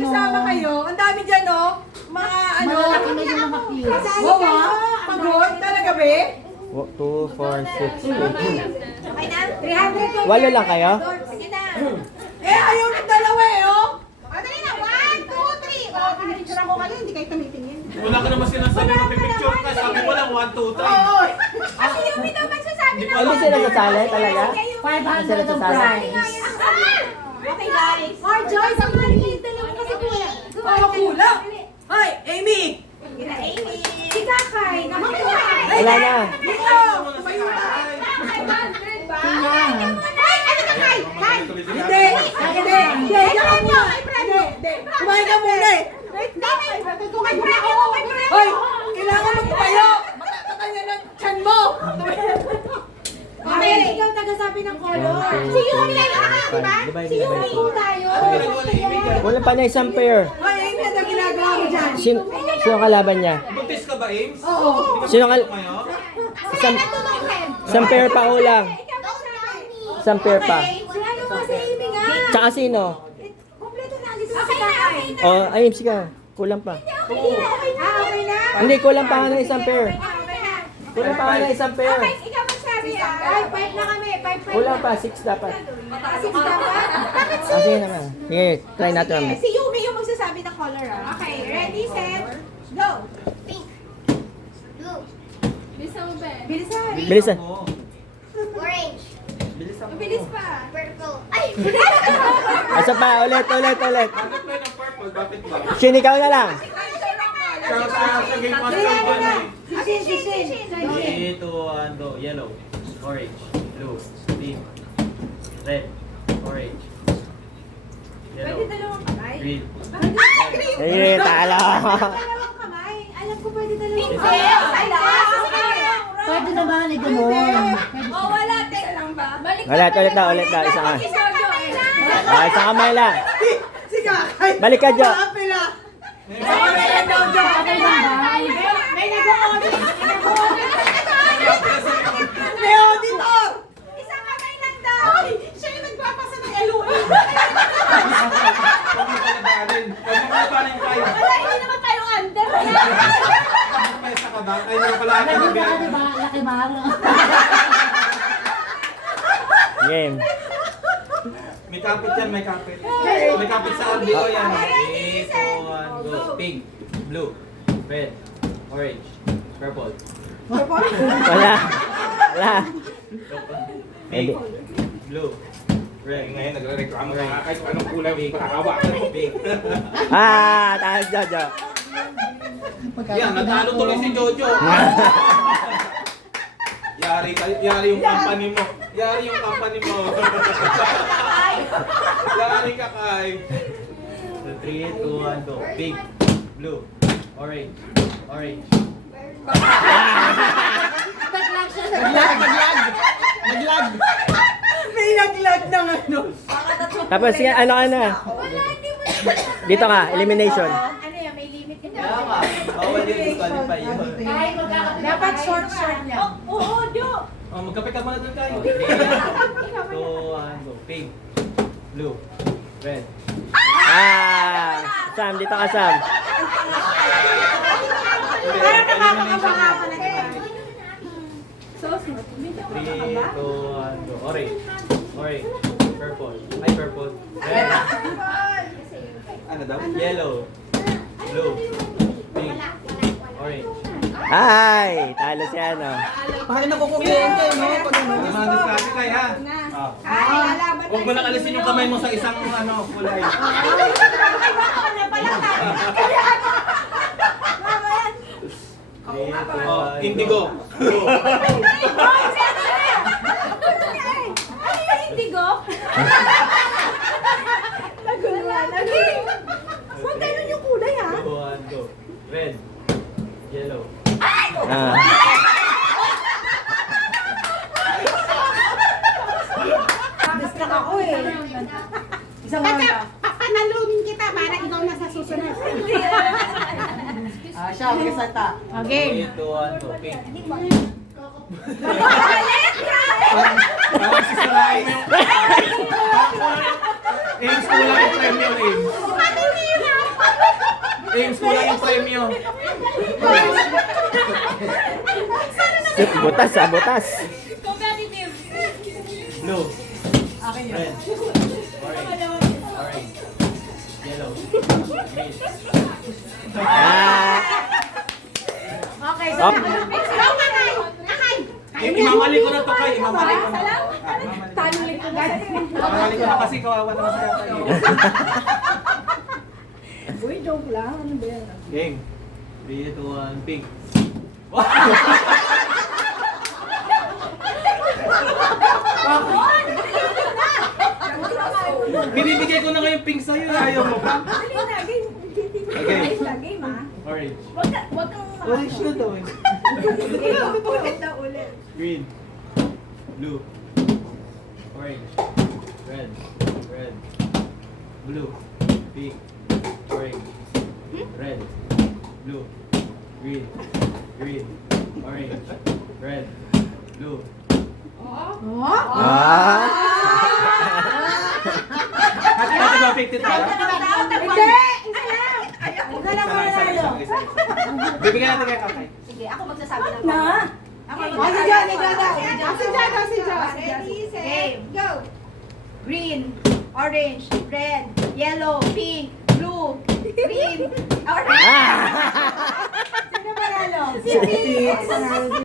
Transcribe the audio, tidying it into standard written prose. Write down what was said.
kasama kayo. Ang dami dyan, no? Mga ano. Ano yung mga cute? Wow, ah. Pagod? Talaga, be? 2, 4, 6, 8. Okay na? 300. Walo lang kayo? Sige na. Ayaw ng dalawa eh, oh. Dali na, 1, 2, 3. O, pinicture ako kayo, hindi kayo tumitingin. Wala ka naman sinasabi na pipicture ka. Sabi mo lang 1, 2, 3. Oo. Kasi yung may daw magsasabi na. Hindi sila sasali talaga? 500 ang price. Okay, guys. Ay, Joyce, ang maliit na lang kasi kuya. Parang kulang. Ay, Amy. Gina Amy. Si Kakay. Wala na. Dito. Ay, ano ka, Kai? Kai. Hindi. Hindi. Saka muna. Hindi. Kumain ka muna eh. Kung kay Preko, kung kay Preko. Hoy, kailangan magtayo. Matatanya ng tiyan mo. Okay, ikaw tagasabi ng color. Si Yumi na yun, di ba? Si Yumi po tayo. Wala pa na isang pair. Hoy, Amy, ano ginagawa mo dyan? Sino kalaban niya? Buntis ka ba, Ames? Oo. Sino kal... Ngayon? Isang pair pa ulang. Isang pair pa. Ano ba si Amy nga? Tsaka sino? Kompleto na. Dito si Okay na, Kakay. okay na. Oh, ayun, sige. Kulang pa. Okay na? Hindi, kulang pa nga na isang pair. Okay na. Kulang pa nga na isang pair. Okay, ikaw magsabi. Ay, 5 na kami. 5 Kulang pa, 6 dapat. 6 dapat. Bakit si... Ah, sige naman. Sige, try natin Sige, naman. si Yumi yung magsasabi ng color. Okay, ready, set, go. Pink. Blue. Bilisan. Bilisan. Orange. Mabilis pa. Purple. Ay! Asa pa, ulit. Bakit ba ng purple? Bakit ba? Shin, ikaw na lang. Sa game master ba na eh? Si Shin. 3, 2, 1, go. Yellow, orange, blue, pink, red, orange, yellow, dalawang kamay. green. Sige, talo. Dalawang kamay. Alam ko pwede dalawang Pink. kamay. Pwede naman, i-gumon. Oh, wala. Teka lang ba? Balik Ulit na. Isa ka. Ah, isang kamay lang. Si Kakay. Balik ka, Jo. Kapila. Kapila daw, Jo. May nag-audit. May auditor. Isang kamay lang daw. Siya yung nagpapasa ng LOE. Huwag mo kaladanin. Huwag mo kaladanin kayo. Wala, hindi naman tayo under. May sa ka ba? Ay, wala pala ako Lagi ng ka, di ba? Laki maro. Game. May kapit yan, may kapit. May kapit sa LBO yan. 3, 2, 1, go. Pink, blue, red, orange, purple. Wala. Pink, blue, red, Ngayon, nagre-reklamo na kahit anong kulay mo pakahawakan mo. pink. Ah, tayo, Jo. Yan, natalo tuloy si Jojo. Yari yung company mo. Yari yung company mo. Yari ka, Kai. 3, 2, 1, go. Pink, blue, orange, orange. May naglag ng ano. Tapos, sige, ano ka na? Dito ka, elimination. Ano yan, may limit ka Kaya ka, bawal din disqualify yun. Dapat short lang. Oo, do. Oh, magkape ka muna doon kayo. 3, 2, 1, go. Pink, blue, red. Ah, Sam, dito ka, Sam. Parang nakakakabanga ka na, di ba? 3, 2, 1, go. Orange, orange, purple. Ay, purple. Red, Ano daw? yellow, blue, pink, orange. Ay, talo si ano. Bakit nakukumbiyente, no? Pag ano. Manis ka, Kai, ha? Huwag mo lang alisin yung kamay mo sa isang kulay. Oh, indigo. Indigo? Naguluhan. Huwag ganun yung kulay, ha? 2, 1, go. Red, yellow. Ah. Distract ako eh. Isang wala. Panalunin kita para ikaw na sa susunod. Siya, magkasata. 3, 2, 1, go. Pink. Parang sisirain mo yung... Ames, kulang yung premyo, Ames. Patinira! Ames, kulang yung premyo. Butas ah, butas. Competitive. Blue. Akin yun. Red. Orange. Yellow. Green. Ah. Okay, so Up. Imamali ko na to kay. Imamali ko na. Talo ko guys. Imamali ko na kasi kawawa naman sa yata yun. Uy, joke lang. Ano ba yan? Game. 3, 2, 1, pink. Binibigay ko na ngayon pink sa'yo. Ayaw mo pa. Dali na, game. Okay. Ayos na, game ah. Orange. Wag kang Orange na daw eh. ulit na ulit. Green. Blue. Orange. Red. Blue. Pink. Orange. Red. Blue. Green. Orange. Red. Blue. Ah. Hati-hati ba 50 tayo? Hindi! Isa lang! Huwag na lang manalo. Isa. Bibigyan natin kay Kakay. Sige, ako magsasabi ng Na? Ako Si magsasabi. John, ikaw daw. Si John. Ready, set, go! Green, orange, red, yellow, pink, blue, green, orange. Ah. Sino manalo? Si Pink.